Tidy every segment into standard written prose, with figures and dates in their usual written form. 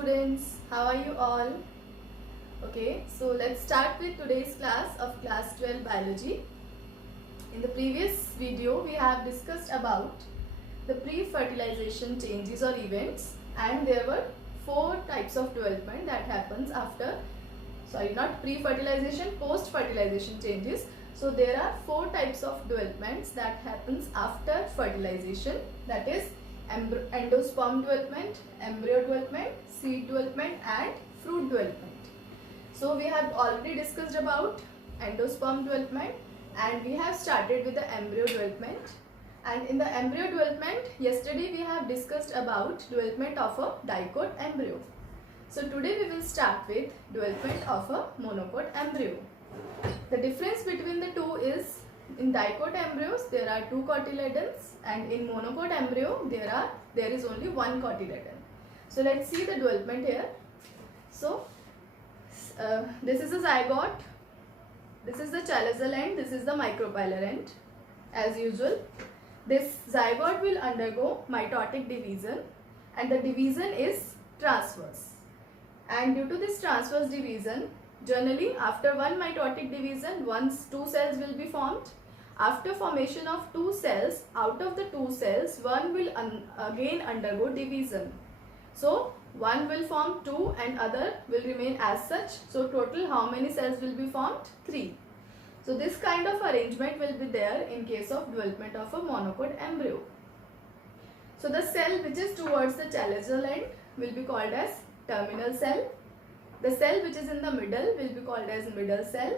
students, how are you all? Okay, so let's start with today's class of class 12 biology. In the previous video we have discussed about the pre-fertilization changes or events, and there were 4 types of development that happens after, not pre-fertilization, post-fertilization changes. So there are 4 types of developments that happens after fertilization, that is endosperm development, embryo development, seed development and fruit development. So we have already discussed about endosperm development and we have started with the embryo development. And in the embryo development, yesterday we have discussed about development of a dicot embryo. So today we will start with development of a monocot embryo. The difference between the two is, in dicot embryos there are 2 cotyledons and in monocot embryo there is only 1 cotyledon. So let's see the development here. So this is a zygote, this is the chalosyl end, this is the micropylar end. As usual, this zygote will undergo mitotic division and the division is transverse. And due to this transverse division, generally after one mitotic division, 2 cells will be formed. After formation of 2 cells, out of the 2 cells, one will again undergo division. So one will form 2 and other will remain as such. So total how many cells will be formed? 3. So this kind of arrangement will be there in case of development of a monocot embryo. So the cell which is towards the chalosyl end will be called as terminal cell. The cell which is in the middle will be called as middle cell,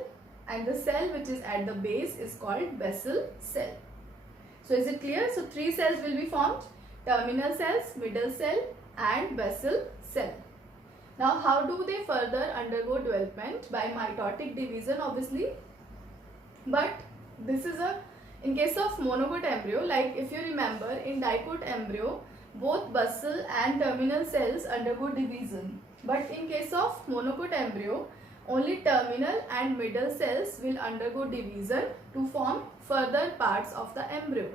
and the cell which is at the base is called basal cell. So is it clear? So 3 cells will be formed: terminal cells, middle cell and basal cell. Now how do they further undergo development? By mitotic division obviously, but this is in case of monocot embryo, like if you remember, in dicot embryo both basal and terminal cells undergo division. But in case of monocot embryo, only terminal and middle cells will undergo division to form further parts of the embryo.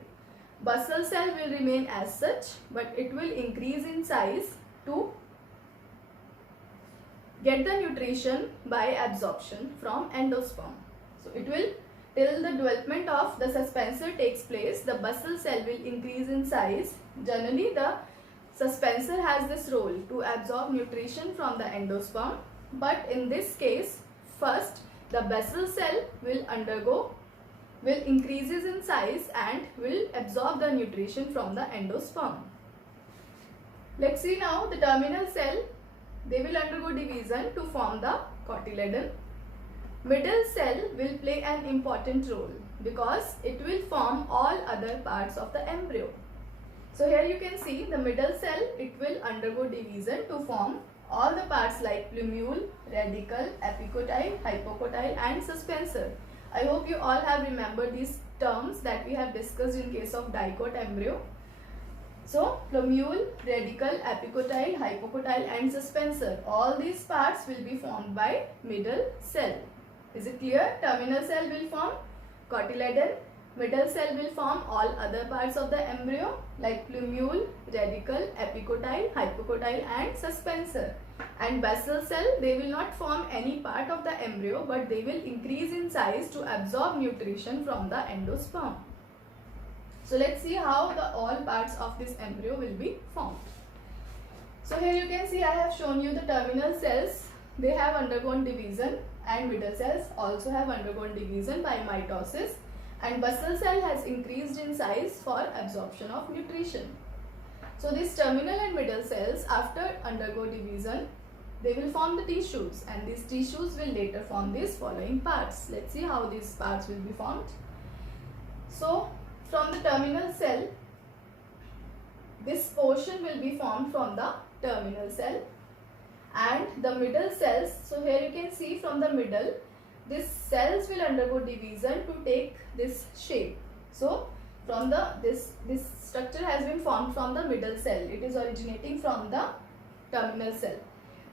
Basal cell will remain as such, but it will increase in size to get the nutrition by absorption from endosperm. So it will, till the development of the suspensor takes place, the basal cell will increase in size. Generally the suspensor has this role to absorb nutrition from the endosperm, but in this case first the basal cell will increases in size and will absorb the nutrition from the endosperm. Let's see now the terminal cell. They will undergo division to form the cotyledon. Middle cell will play an important role because it will form all other parts of the embryo. So here you can see the middle cell, it will undergo division to form all the parts like plumule, radicle, epicotyle, hypocotyle and suspensor. I hope you all have remembered these terms that we have discussed in case of dicot embryo. So plumule, radicle, epicotyle, hypocotyle and suspensor, all these parts will be formed by middle cell. Is it clear? Terminal cell will form cotyledon, middle cell will form all other parts of the embryo like plumule, radicle, epicotyle, hypocotyle and suspensor. And basal cell, they will not form any part of the embryo, but they will increase in size to absorb nutrition from the endosperm. So let's see how all parts of this embryo will be formed. So here you can see I have shown you the terminal cells. They have undergone division and middle cells also have undergone division by mitosis, and basal cell has increased in size for absorption of nutrition. So these terminal and middle cells, after undergo division, they will form the tissues, and these tissues will later form these following parts. Let's see how these parts will be formed. So from the terminal cell, this portion will be formed from the terminal cell, and the middle cells, so here you can see from the middle, these cells will undergo division to take this shape. So from this structure has been formed from the middle cell. It is originating from the terminal cell.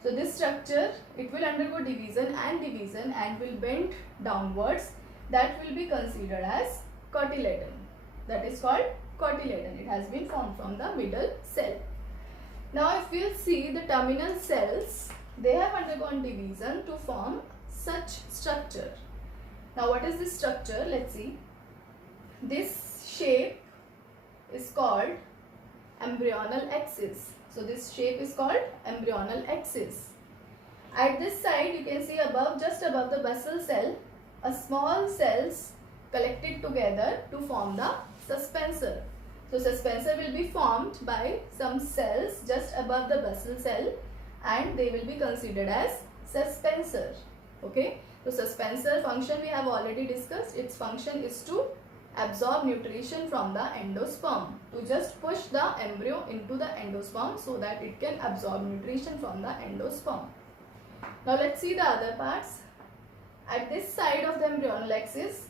So this structure, it will undergo division and will bend downwards. That will be considered as cotyledon. That is called cotyledon. It has been formed from the middle cell. Now if you see the terminal cells, they have undergone division to form such structure. Now what is this structure? Let's see. This shape is called embryonal axis. So this shape is called embryonal axis. At this side you can see above, just above the basal cell, a small cells collected together to form the suspensor. So suspensor will be formed by some cells just above the basal cell and they will be considered as suspensor. Okay. So suspensor function we have already discussed. Its function is to absorb nutrition from the endosperm, to just push the embryo into the endosperm so that it can absorb nutrition from the endosperm. Now let's see the other parts. At this side of the embryonal axis,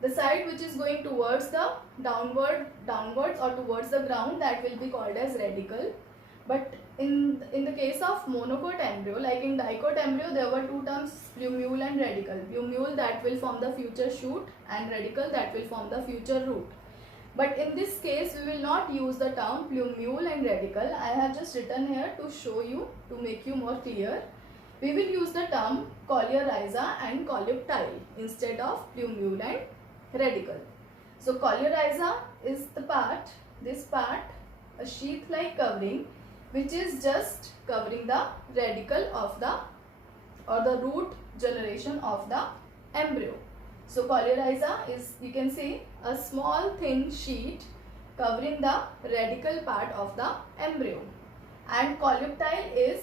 the side which is going towards the downwards or towards the ground, that will be called as radicle. But in the case of monocot embryo, like in dicot embryo, there were two terms, plumule and radicle. Plumule, that will form the future shoot, and radicle, that will form the future root. But in this case, we will not use the term plumule and radicle. I have just written here to show you, to make you more clear. We will use the term coleorhiza and coleoptile instead of plumule and radicle. So coleorhiza is the part, this part, a sheath-like covering, which is just covering the radicle of the, or the root generation of the embryo. So coleorhiza is, you can see, a small thin sheet covering the radical part of the embryo, and coleoptile is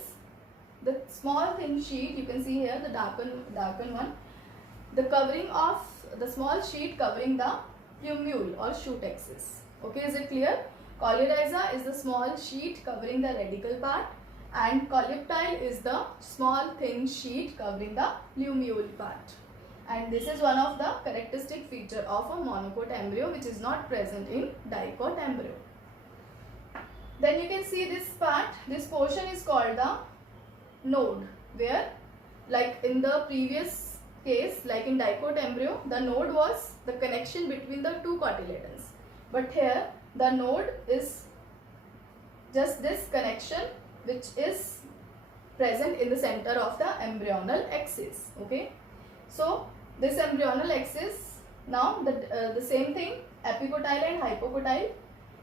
the small thin sheet, you can see here the darken one, the covering of the small sheet covering the plumule or shoot axis. Okay, is it clear? Coleorhiza is the small sheet covering the radical part, and coleoptile is the small thin sheet covering the plumule part. And this is one of the characteristic feature of a monocot embryo which is not present in dicot embryo. Then you can see this part, this portion is called the node, where, like in the previous case, like in dicot embryo, the node was the connection between the two cotyledons. But here the node is just this connection which is present in the center of the embryonal axis. Okay. So this embryonal axis, now the same thing, epicotyle and hypocotyle.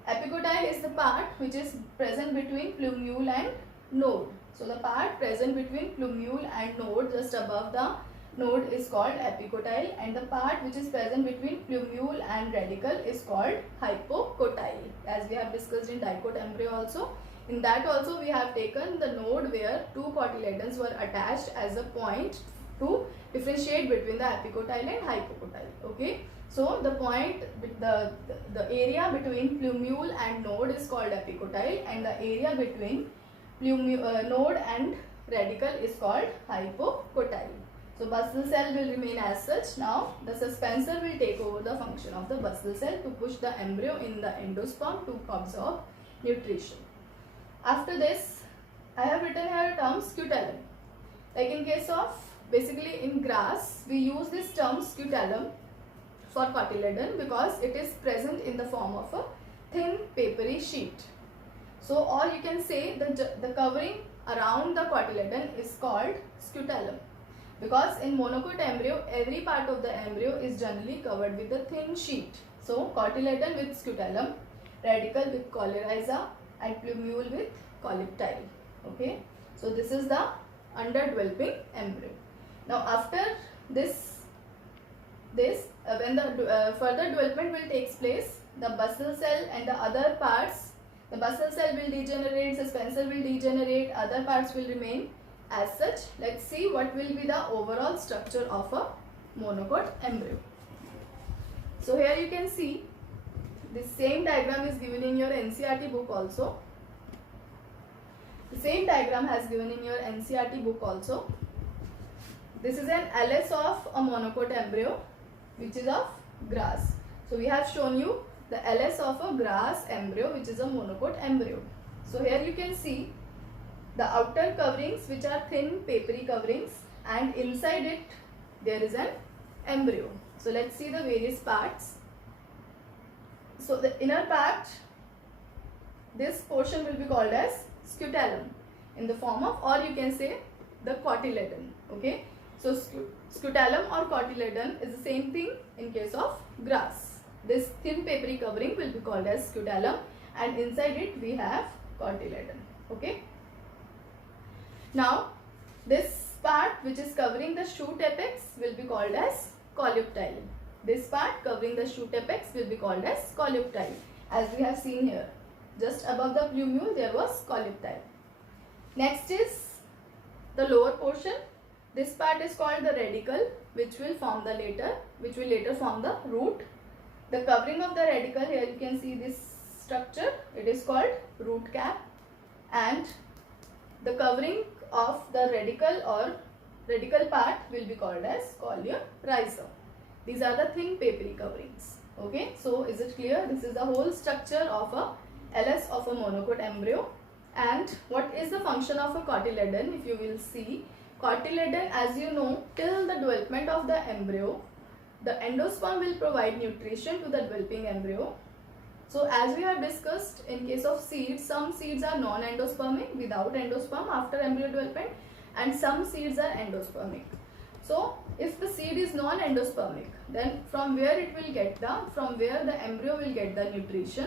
Epicotyle is the part which is present between plumule and node. So the part present between plumule and node, just above the node, is called epicotyle, and the part which is present between plumule and radicle is called hypocotyle, as we have discussed in dicot embryo also. In that also we have taken the node where two cotyledons were attached as a point to differentiate between the epicotyle and hypocotyle. Okay, so the point, the area between plumule and node is called epicotyle, and the area between node and radicle is called hypocotyle. So basal cell will remain as such. Now the suspensor will take over the function of the basal cell to push the embryo in the endosperm to absorb nutrition. After this, I have written here term scutellum. Like in case of, basically in grass, we use this term scutellum for cotyledon because it is present in the form of a thin papery sheet. So, or you can say the covering around the cotyledon is called scutellum, because in monocot embryo, every part of the embryo is generally covered with a thin sheet. So cotyledon with scutellum, radicle with coleorhiza, and plumule with coleoptile. Okay, so this is the underdeveloping embryo. Now after this when the further development will take place, the basal cell and the other parts, the basal cell will degenerate, suspensor will degenerate, other parts will remain as such. Let's see what will be the overall structure of a monocot embryo. So here you can see the same diagram is given in your NCERT book also. The same diagram has given in your NCERT book also. This is an LS of a monocot embryo which is of grass. So we have shown you the LS of a grass embryo which is a monocot embryo. So here you can see the outer coverings which are thin papery coverings, and inside it there is an embryo. So let's see the various parts. So the inner part, this portion will be called as scutellum in the form of, or you can say the cotyledon. Okay, so scutellum or cotyledon is the same thing in case of grass. This thin papery covering will be called as scutellum, and inside it we have cotyledon. Okay, now this part which is covering the shoot apex will be called as coleoptile. This part covering the shoot apex will be called as coleoptile, as we have seen here. Just above the plumule there was coleoptile. Next is the lower portion. This part is called the radicle, which will later form the root. The covering of the radicle, here you can see this structure, it is called root cap, and the covering of the radical part will be called as coleorhizome. These are the thin papery coverings. Okay, so is it clear? This is the whole structure of a LS of a monocot embryo. And what is the function of a cotyledon? If you will see, cotyledon, as you know, till the development of the embryo, the endosperm will provide nutrition to the developing embryo. So as we have discussed, in case of seeds, some seeds are non-endospermic, without endosperm after embryo development, and some seeds are endospermic. So if the seed is non-endospermic, then from where the embryo will get the nutrition.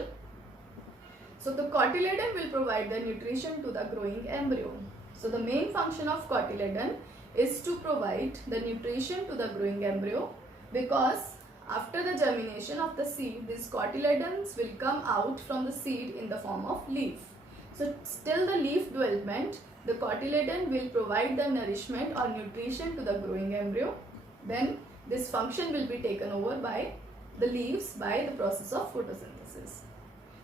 So the cotyledon will provide the nutrition to the growing embryo. So the main function of cotyledon is to provide the nutrition to the growing embryo, because after the germination of the seed, these cotyledons will come out from the seed in the form of leaf. So till the leaf development, the cotyledon will provide the nourishment or nutrition to the growing embryo. Then this function will be taken over by the leaves by the process of photosynthesis.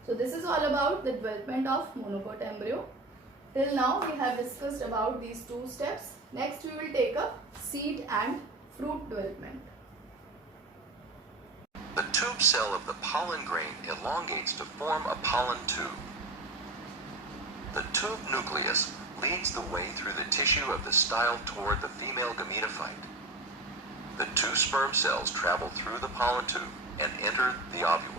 So this is all about the development of monocot embryo. Till now we have discussed about these two steps. Next we will take up seed and fruit development. The tube cell of the pollen grain elongates to form a pollen tube. The tube nucleus leads the way through the tissue of the style toward the female gametophyte. The two sperm cells travel through the pollen tube and enter the ovule.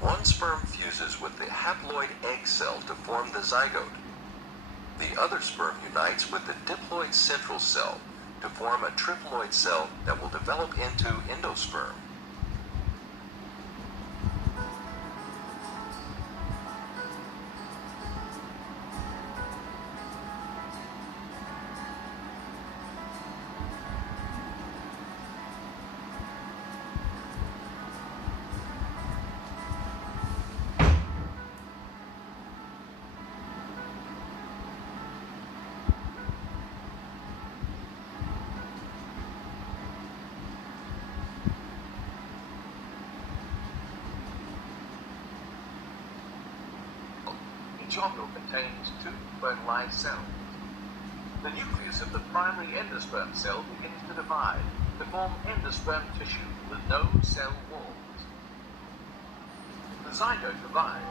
One sperm fuses with the haploid egg cell to form the zygote. The other sperm unites with the diploid central cell to form a triploid cell that will develop into endosperm. Each ovule contains two fertilized cells. The nucleus of the primary endosperm cell begins to divide to form endosperm tissue with no cell walls. The zygote divides,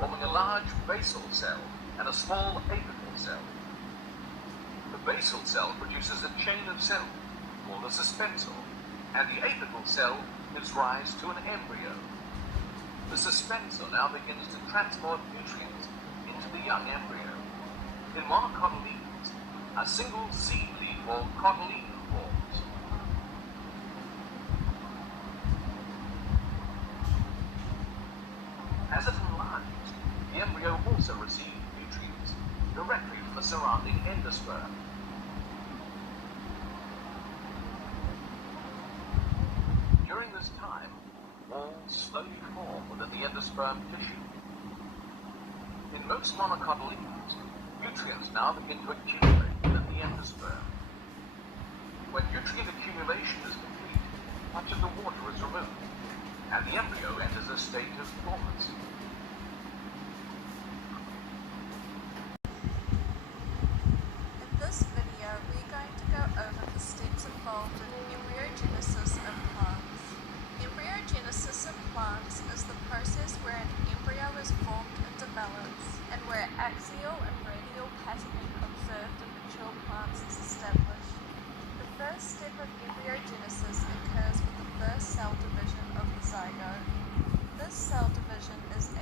forming a large basal cell and a small apical cell. The basal cell produces a chain of cells called a suspensor, and the apical cell gives rise to an embryo. The suspensor now begins to transport nutrients into the young embryo. In monocotyledons, a single seed leaf or cotyledon forms. As it enlarges, the embryo also receives nutrients directly from the surrounding endosperm. During this time, walls slowly form within the endosperm tissue. In most monocotyledons, nutrients now begin to accumulate within the endosperm. When nutrient accumulation is complete, much of the water is removed, and the embryo enters a state of dormancy. In this video, we're going to go over the steps involved in embryogenesis in plants. Embryogenesis in plants is the process where an embryo is formed and develops, and where axial and radial patterning observed in mature plants is established. The first step of embryogenesis occurs with the first cell division of the zygote. This cell division is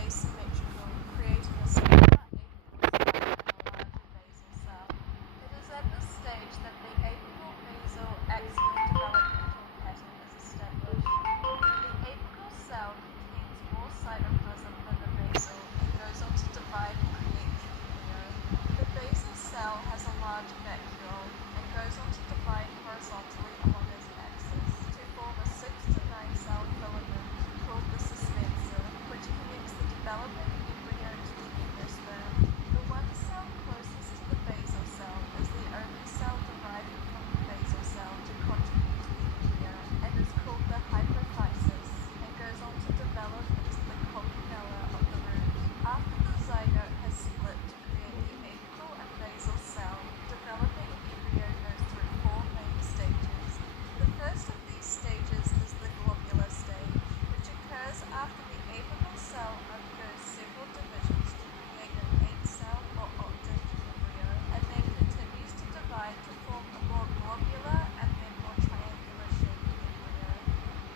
cell has a large vacuole and goes on to divide horizontally along its axis to form a 6 to 9 cell filament called the suspensor, which connects the developing embryo to the endosperm. The one cell closest to the basal cell is the only cell deriving from the basal cell to contribute to the embryo and is called the hypophysis and goes on to develop into the columella of the root. After the zygote has split to create the apical and basal cell, developing embryo goes through 4 main stages. The first of these stages is the globular stage, which occurs after the apical cell undergoes several divisions to create an 8-cell or octant embryo, and then continues to divide to form a more globular and then more triangular shaped embryo.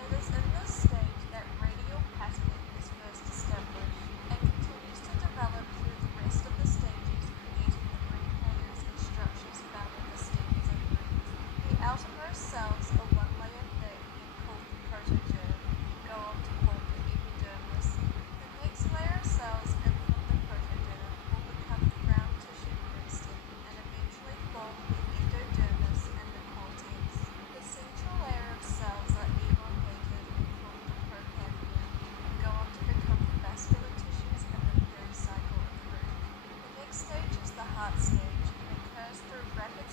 It is in this stage that radial patterning is first established, and continues to develop through the rest of the stages, creating the root layers and structures found in the stems and roots. The outermost cells are one layer thick and called the protogerm, and go on to form the epidermis. The next layer of cells in from the protoderm will become the ground tissue meristem, and eventually form the endodermis and the cortex. The central layer of cells are elongated and form the procambium, and go on to become the vascular tissues and the pericycle of the root. The next stage is the heart stage, and occurs through rapid